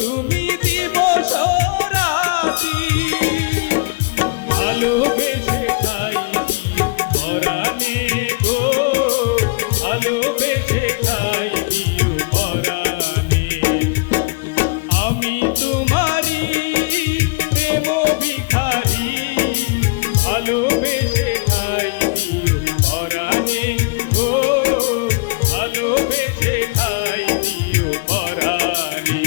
তুমি দিবস রাতি ভালোবেসে খাই দিও পরাণে গো, ভালোবেসে খাই দিও পরাণে। আমি তোমারি প্রেম ভিখারি, ভালোবেসে খাই দিও পরাণে গো, ভালোবেসে খাই দিও পরাণে।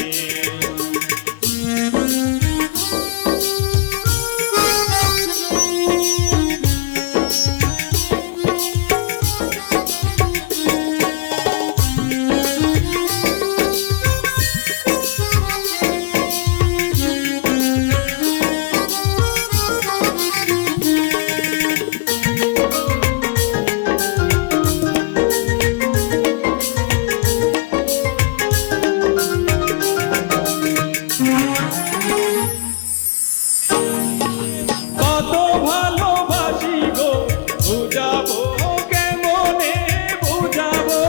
কত ভালোবাসি গো, বুঝাবো কেমনে বুঝাবো।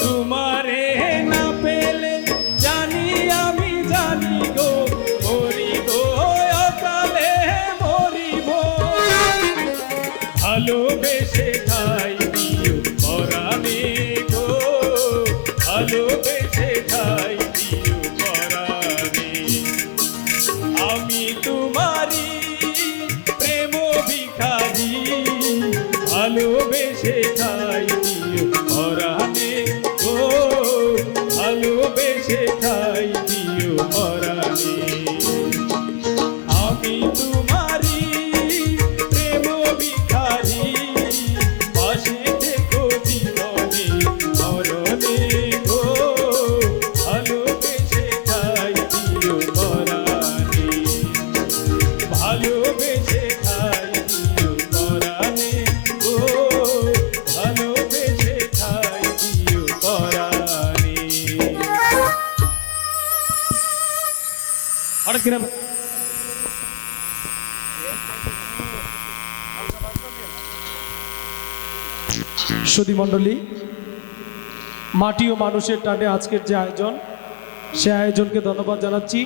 তোমারে না পেলে জানি আমি জানি গো, মরিব অকালে মরিব। ভালোবেসে খাই দিও পরাণে গো, ভালোবেসে খাই দিও পরাণে। আমি তোমারি প্রেম ভিখারি, ভালোবেসে খাই দিও পরাণে গো, ভালোবেসে খাই দিও পরাণে। আমি তোমারি প্রেম ভিখারি, পাশে থেকো জীবনে মরণে গো, ভালোবেসে খাই দিও পরাণে, ভালোবেসে খাই দিও পরাণে গো, ভালোবেসে খাই দিও পরাণে। আরেক দিন সুধী মণ্ডলী, মাটি ও মানুষের টানে আজকের যে আয়োজন, সে আয়োজনকে ধন্যবাদ জানাচ্ছি।